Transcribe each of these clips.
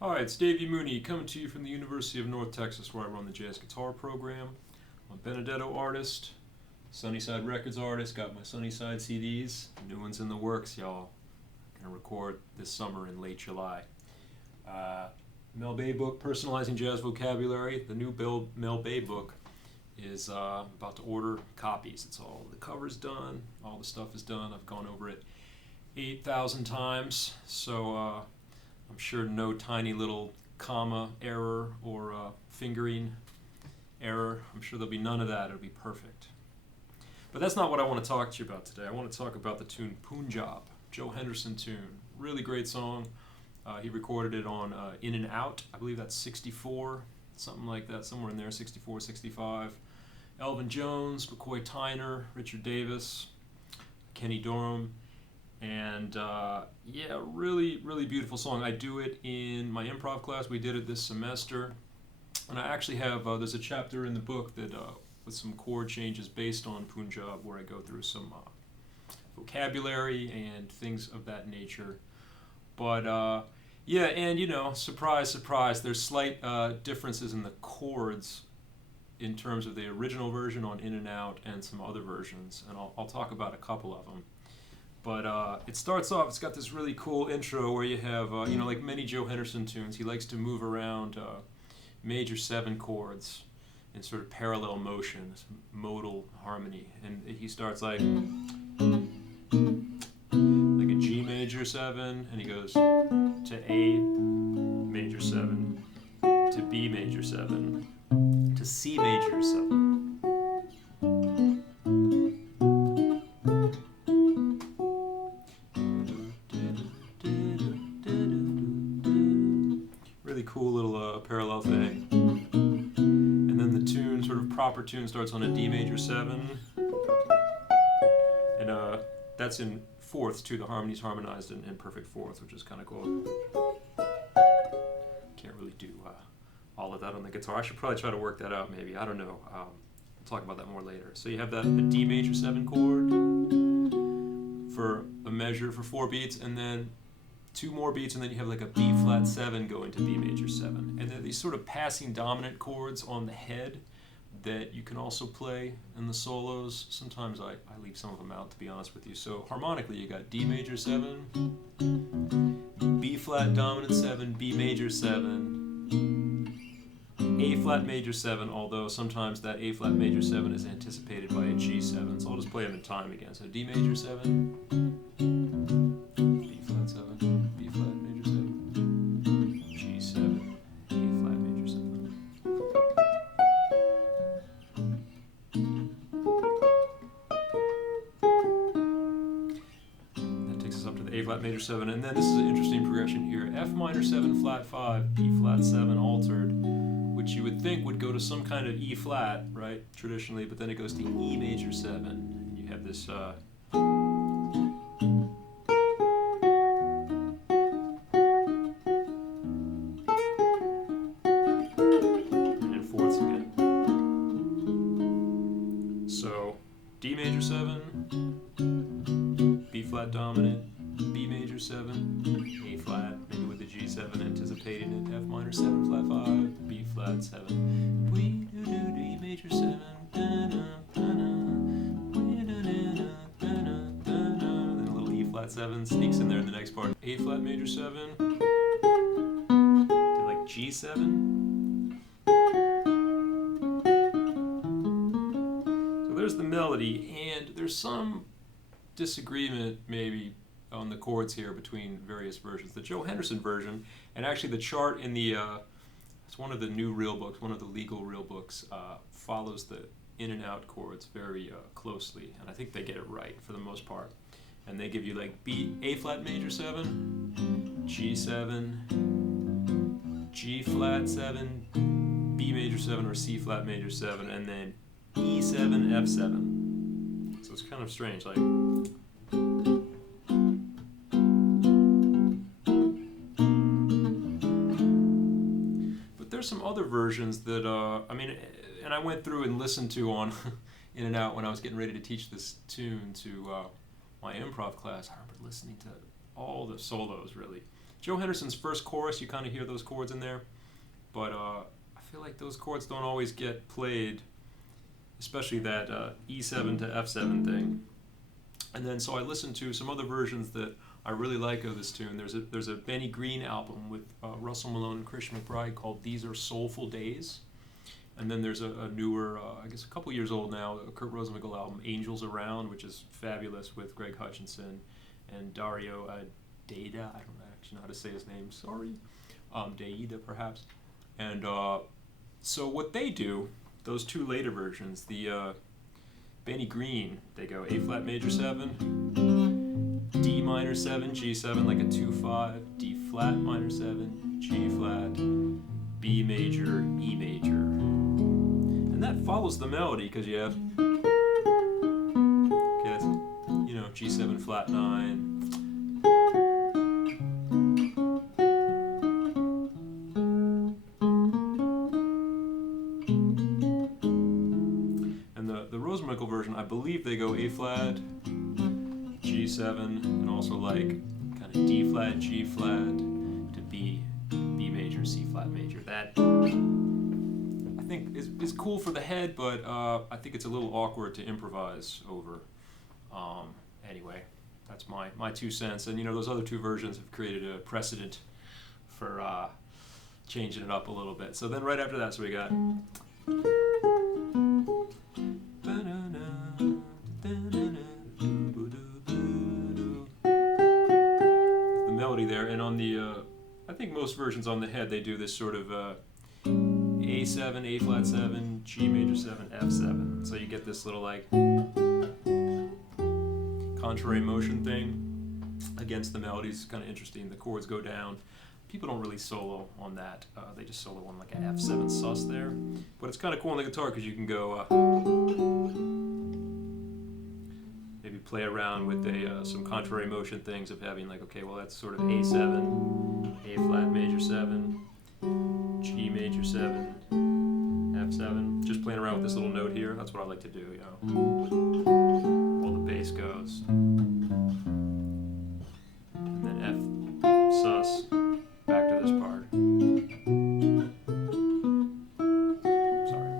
Hi, it's Davey Mooney coming to you from the University of North Texas, where I run the jazz guitar program. I'm a Benedetto artist, Sunnyside Records artist, got my Sunnyside CDs. New one's in the works, y'all. Gonna record this summer in late July. Mel Bay book, Personalizing Jazz Vocabulary. The new Mel Bay book is about to order copies. It's all the cover's done, all the stuff is done. I've gone over it 8,000 times, so I'm sure no tiny little comma error or fingering error. I'm sure there'll be none of that. It'll be perfect. But that's not what I want to talk to you about today. I want to talk about the tune Punjab, Joe Henderson tune. Really great song. He recorded it on In and Out. I believe that's 64, something like that, somewhere in there, 64, 65. Elvin Jones, McCoy Tyner, Richard Davis, Kenny Dorham. And yeah, really, really beautiful song. I do it in my improv class. We did it this semester. And I actually have, there's a chapter in the book that with some chord changes based on Punjab where I go through some vocabulary and things of that nature. But yeah, and surprise, surprise, there's slight differences in the chords in terms of the original version on In and Out and some other versions. And I'll talk about a couple of them. But it starts off, it's got this really cool intro where you have, like many Joe Henderson tunes, he likes to move around major 7 chords in sort of parallel motion, modal harmony. And he starts like a G major 7, and he goes to A major 7, to B major 7, to C major 7. Cool little parallel thing. And then the tune, sort of proper tune, starts on a D major 7. And that's in fourths too. The harmony's harmonized in perfect fourth, which is kind of cool. Can't really do all of that on the guitar. I should probably try to work that out maybe. I don't know. We'll talk about that more later. So you have that a D major 7 chord for a measure for 4 beats, and then 2 more beats, and then you have like a B flat 7 going to B major 7. And then these sort of passing dominant chords on the head that you can also play in the solos. Sometimes I leave some of them out, to be honest with you. So harmonically, you got D major 7, B flat dominant 7, B major 7, A flat major 7, although sometimes that A flat major 7 is anticipated by a G7. So I'll just play them in time again. So D major 7, B flat 7, B flat major 7, G7, A flat major 7. That takes us up to the A flat major 7, and then this is an interesting progression here. F minor 7 flat 5, B flat 7 altered, which you would think would go to some kind of E flat, right, traditionally, but then it goes to E major 7, and you have this D major 7, B flat dominant, B major 7, A flat, maybe with the G7 anticipating it, F minor 7 flat 5, B flat 7, D major 7, then a little E flat 7 sneaks in there in the next part, A flat major 7, to like G7. There's the melody, and there's some disagreement maybe on the chords here between various versions. The Joe Henderson version, and actually the chart in the, it's one of the new real books, one of the legal real books, follows the in and out chords very closely, and I think they get it right for the most part. And they give you like A flat major 7, G7, G flat 7, B major 7 or C flat major 7, and then E7, F7. So it's kind of strange, like. But there's some other versions that, and I went through and listened to on In and Out when I was getting ready to teach this tune to my improv class. I remember listening to all the solos, really. Joe Henderson's first chorus, you kind of hear those chords in there, but I feel like those chords don't always get played, especially that E7 to F7 thing. And then so I listened to some other versions that I really like of this tune. There's a Benny Green album with Russell Malone and Christian McBride called These Are Soulful Days. And then there's a newer, I guess a couple years old now, a Kurt Rosenwinkel album, Angels Around, which is fabulous with Greg Hutchinson and Dario Deida. I don't actually know how to say his name, sorry. Deida, perhaps. And so what they do, those two later versions, the Benny Green, they go A flat major 7, D minor 7, G7, like a 2-5, D flat minor 7, G flat, B major, E major. And that follows the melody because you have, okay, that's, you know, G7 flat 9. Rosenwinkel version, I believe they go A flat, G7, and also like kind of D flat, G flat to B major, C flat major. That I think is cool for the head, but I think it's a little awkward to improvise over. Anyway, that's my 2 cents. And you know, those other two versions have created a precedent for changing it up a little bit. So then right after that, so we got the melody there, and on the I think most versions on the head they do this sort of A7, A flat 7, G major 7, F7. So you get this little like contrary motion thing against the melodies. Kind of interesting. The chords go down. People don't really solo on that. They just solo on like an F7 sus there. But it's kind of cool on the guitar because you can go maybe play around with some contrary motion things of having like, okay, well that's sort of A7, A flat major 7, G major 7, F7. Just playing around with this little note here. That's what I like to do, you know. While the bass goes. And then F sus. Back to this part. Sorry.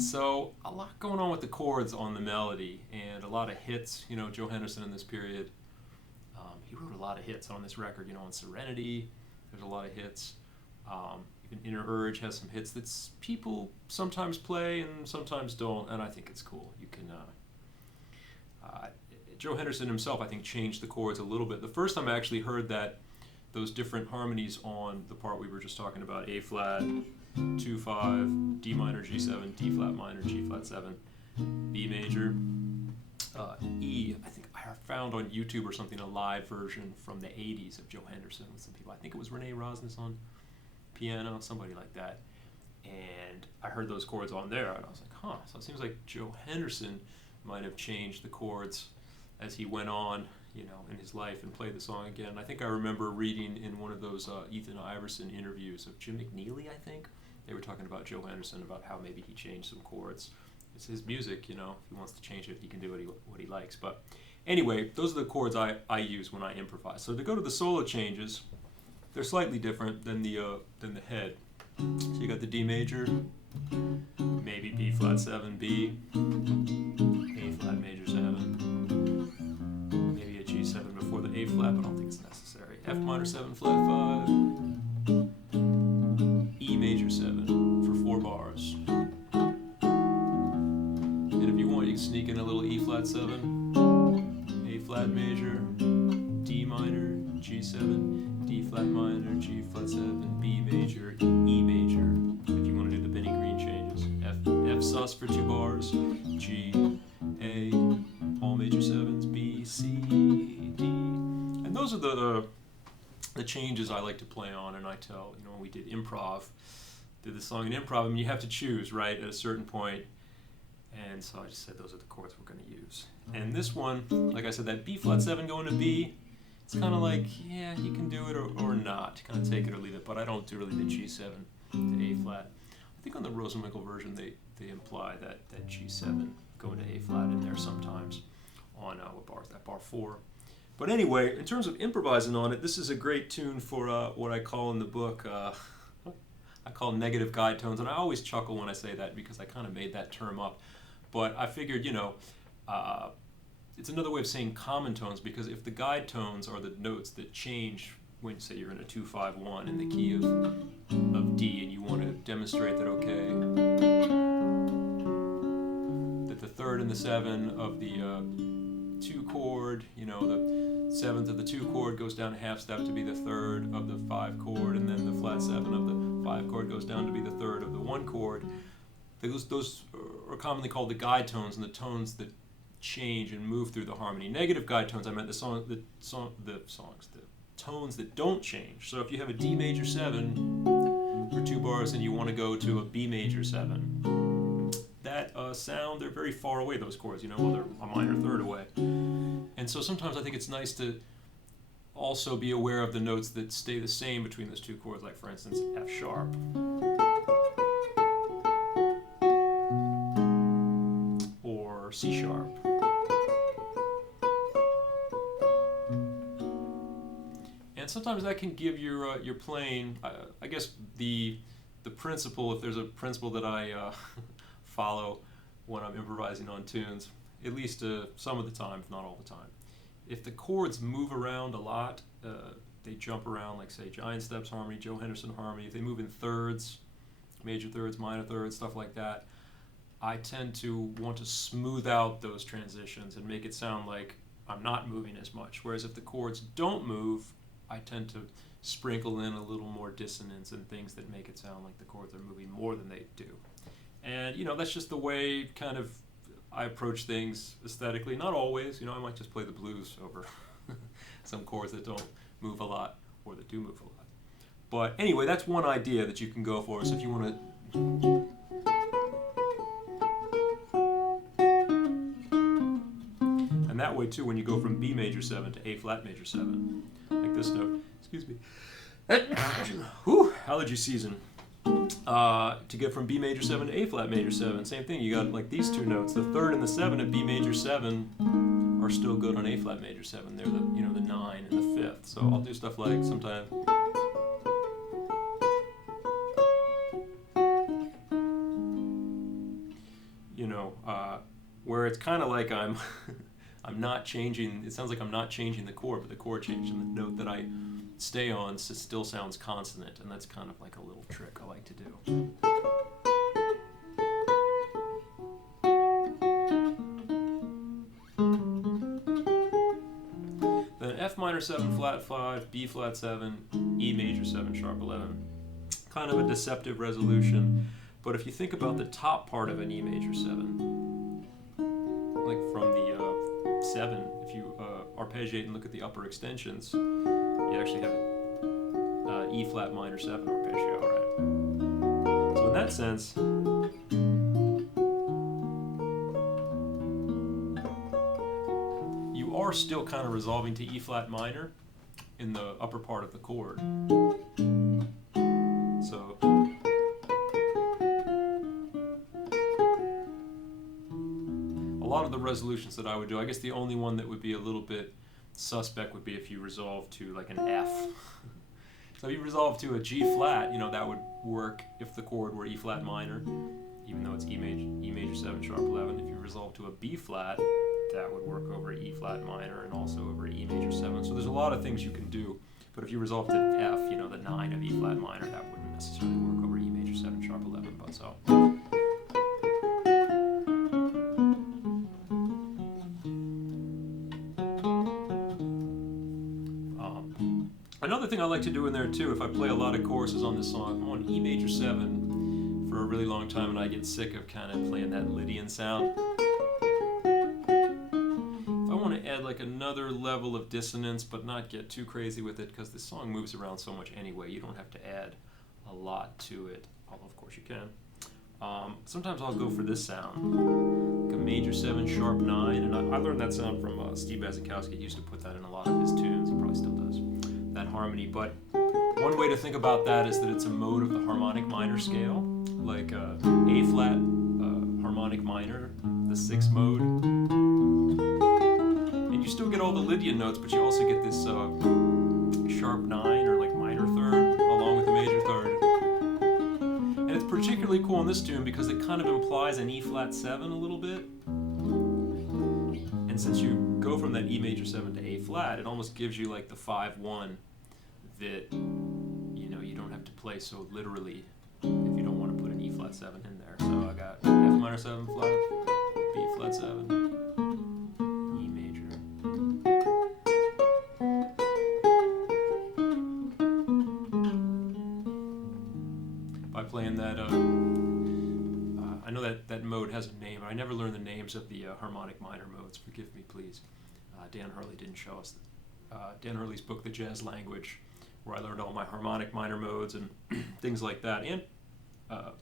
So a lot going on with the chords on the melody and a lot of hits. You know, Joe Henderson in this period, he wrote a lot of hits on this record. You know, on Serenity, there's a lot of hits. Even Inner Urge has some hits that people sometimes play and sometimes don't, and I think it's cool. You can. Joe Henderson himself, I think, changed the chords a little bit. The first time I actually heard that. Those different harmonies on the part we were just talking about, A flat, 2-5, D minor, G7, D flat minor, G flat 7, B major, E. I think I found on YouTube or something a live version from the 80s of Joe Henderson with some people. I think it was Renee Rosnes on piano, somebody like that. And I heard those chords on there, and I was like, huh. So it seems like Joe Henderson might have changed the chords as he went on, you know, in his life and played the song again. I think I remember reading in one of those Ethan Iverson interviews of Jim McNeely, I think. They were talking about Joe Henderson, about how maybe he changed some chords. It's his music, you know. If he wants to change it, he can do what he likes. But anyway, those are the chords I use when I improvise. So to go to the solo changes, they're slightly different than the head. So you got the D major, maybe B flat 7, B, A flat major 7, maybe a G7 before the A flat, but I don't think it's necessary. F minor 7 flat 5, E major 7 for 4 bars. And if you want, you can sneak in a little E flat 7, A flat major, D minor, G7, D flat minor, G flat 7, B major, E major. If you want to do the Benny Green changes, F sus for 2 bars, G, A, all major 7s, B, C, D, and those are the changes I like to play on. And I tell, you know, when we did the song in Improv, I mean, you have to choose, right, at a certain point. And so I just said those are the chords we're going to use. And this one, like I said, that B flat 7 going to B, it's kind of like, yeah, you can do it or not, kind of take it or leave it, but I don't do really the G7 to A flat. I think on the Rosenwinkel version they imply that G7 going to A flat in there sometimes on what bar is that, bar 4. But anyway, in terms of improvising on it, this is a great tune for what I call in the book, I call negative guide tones. And I always chuckle when I say that because I kind of made that term up. But I figured, it's another way of saying common tones, because if the guide tones are the notes that change when, say, you're in a 2-5-1 in the key of D, and you want to demonstrate that, okay, that the third and the 7 of the 2 chord, the 7th of the 2 chord goes down a half step to be the 3rd of the 5 chord, and then the flat 7 of the 5 chord goes down to be the 3rd of the 1 chord. Those are commonly called the guide tones, and the tones that change and move through the harmony. Negative guide tones, I meant the tones that don't change. So if you have a D major 7 for 2 bars and you want to go to a B major 7, that sound, they're very far away, those chords, well, they're a minor third away. And so sometimes I think it's nice to also be aware of the notes that stay the same between those 2 chords, like for instance F sharp. Or C sharp. And sometimes that can give your playing, I guess the principle, if there's a principle that I follow when I'm improvising on tunes, at least some of the time, if not all the time. If the chords move around a lot, they jump around, like say Giant Steps harmony, Joe Henderson harmony, if they move in thirds, major thirds, minor thirds, stuff like that, I tend to want to smooth out those transitions and make it sound like I'm not moving as much. Whereas if the chords don't move, I tend to sprinkle in a little more dissonance and things that make it sound like the chords are moving more than they do. And, that's just the way kind of I approach things aesthetically. Not always, I might just play the blues over some chords that don't move a lot or that do move a lot. But anyway, that's one idea that you can go for. So if you want to... And that way, too, when you go from B major 7 to A flat major 7, like this note, excuse me, whew, allergy season. To get from B major 7 to A flat major 7, same thing. You got like these 2 notes. The 3rd and the 7 of B major 7 are still good on A flat major 7. They're the 9 and the 5th. So I'll do stuff like sometimes. Where it's kind of like I'm not changing. It sounds like I'm not changing the chord, but the chord changes, and the note that I stay on still sounds consonant, and that's kind of like a little trick I like to do. Then F minor 7 flat 5, B flat 7, E major 7 sharp 11. Kind of a deceptive resolution, but if you think about the top part of an E major 7, like from the 7, if you arpeggiate and look at the upper extensions, you actually have an E flat minor 7 arpeggio, right? So in that sense, you are still kind of resolving to E flat minor in the upper part of the chord. So a lot of the resolutions that I would do, I guess the only one that would be a little bit suspect would be if you resolve to like an F. So if you resolve to a G flat, that would work if the chord were E flat minor, even though it's E major 7 sharp 11. If you resolve to a B flat, that would work over E flat minor and also over E major 7. So there's a lot of things you can do. But if you resolve to F, the 9 of E flat minor, that wouldn't necessarily work over E major 7 sharp 11. But so. Another thing I like to do in there too, if I play a lot of choruses on this song, I'm on E major 7 for a really long time, and I get sick of kind of playing that Lydian sound. If I want to add like another level of dissonance, but not get too crazy with it, because this song moves around so much anyway, you don't have to add a lot to it, although of course you can. Sometimes I'll go for this sound, like a major 7 sharp 9, and I learned that sound from Steve Bazikowski. He used to put that in a lot of his tunes. He probably still does. That harmony, but one way to think about that is that it's a mode of the harmonic minor scale, like A flat harmonic minor, the 6th mode, and and you still get all the Lydian notes, but you also get this sharp 9 or like minor third along with the major third. And it's particularly cool in this tune because it kind of implies an E flat 7 a little bit. And since you go from that E major 7 to A flat, it almost gives you like the 5-1 that you don't have to play so literally if you don't want to put an E flat 7 in there. So I got F minor 7 flat, B flat 7, E major. By playing that, I know that mode has a name. I never learned the names of the harmonic minor modes. Forgive me, please. Dan Hurley didn't show us. Dan Hurley's book, The Jazz Language, where I learned all my harmonic minor modes and things like that, and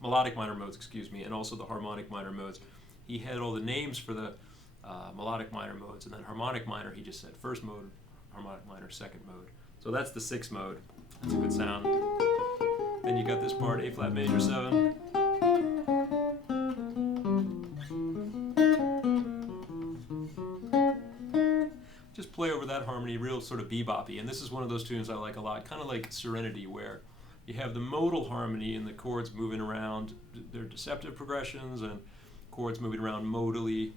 melodic minor modes, and also the harmonic minor modes. He had all the names for the melodic minor modes, and then harmonic minor, he just said first mode, harmonic minor, second mode. So that's the 6th mode. That's a good sound. Then you got this part, A flat major 7. Just play over that harmony real sort of beboppy, and this is one of those tunes I like a lot, kind of like Serenity, where you have the modal harmony and the chords moving around. They're deceptive progressions and chords moving around modally,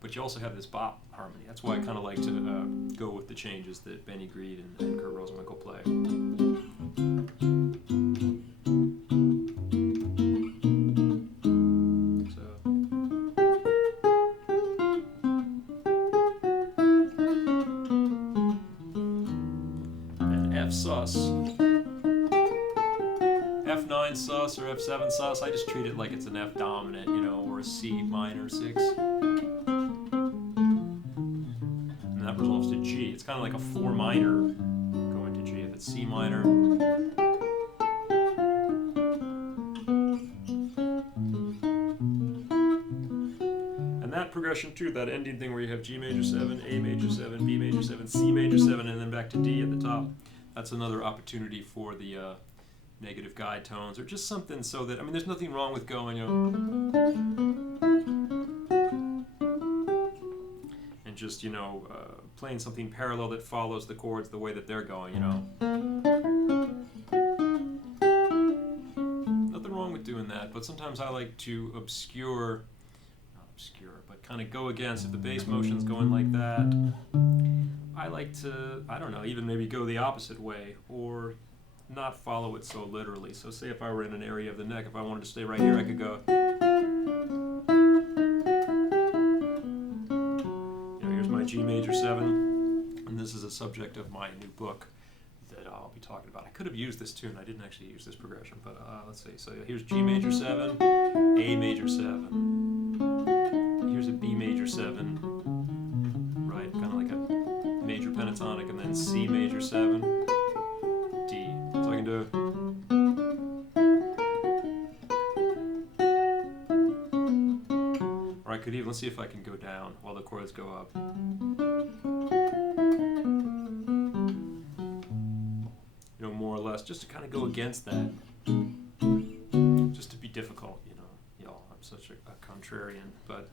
but you also have this bop harmony. That's why I kind of like to go with the changes that Benny Greed and Kurt Rosenwinkel play. F sus, F9 sus or F7 sus, I just treat it like it's an F dominant, or a C minor 6. And that resolves to G. It's kind of like a 4 minor going to G if it's C minor. And that progression too, that ending thing where you have G major 7, A major 7, B major 7, C major 7, and then back to D at the top. That's another opportunity for the negative guide tones, or just something so that, there's nothing wrong with going, and just, playing something parallel that follows the chords the way that they're going, Nothing wrong with doing that, but sometimes I like to not obscure, but kind of go against, if the bass motion's going like that, I like to, even maybe go the opposite way, or not follow it so literally. So say if I were in an area of the neck, if I wanted to stay right here, I could go, here's my G major 7, and this is a subject of my new book that I'll be talking about. I could have used this tune. I didn't actually use this progression, but let's see. So here's G major 7, A major 7, here's a B major 7, right, kind of like a major pentatonic, and then C major 7, D. So I can do, or I could even, let's see if I can go down while the chords go up. More or less, just to kind of go against that, just to be difficult, y'all. I'm such a contrarian, but.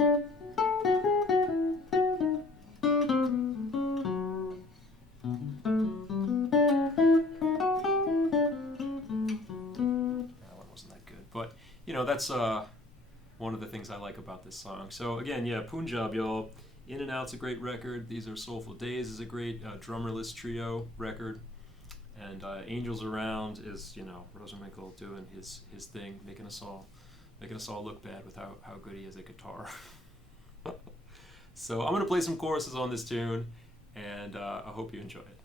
That's one of the things I like about this song. So again, Punjab, y'all. In and Out's a great record. These Are Soulful Days is a great drummerless trio record. And Angels Around is, Rosenwinkel doing his thing, making us all look bad with how good he is at guitar. So I'm going to play some choruses on this tune, and I hope you enjoy it.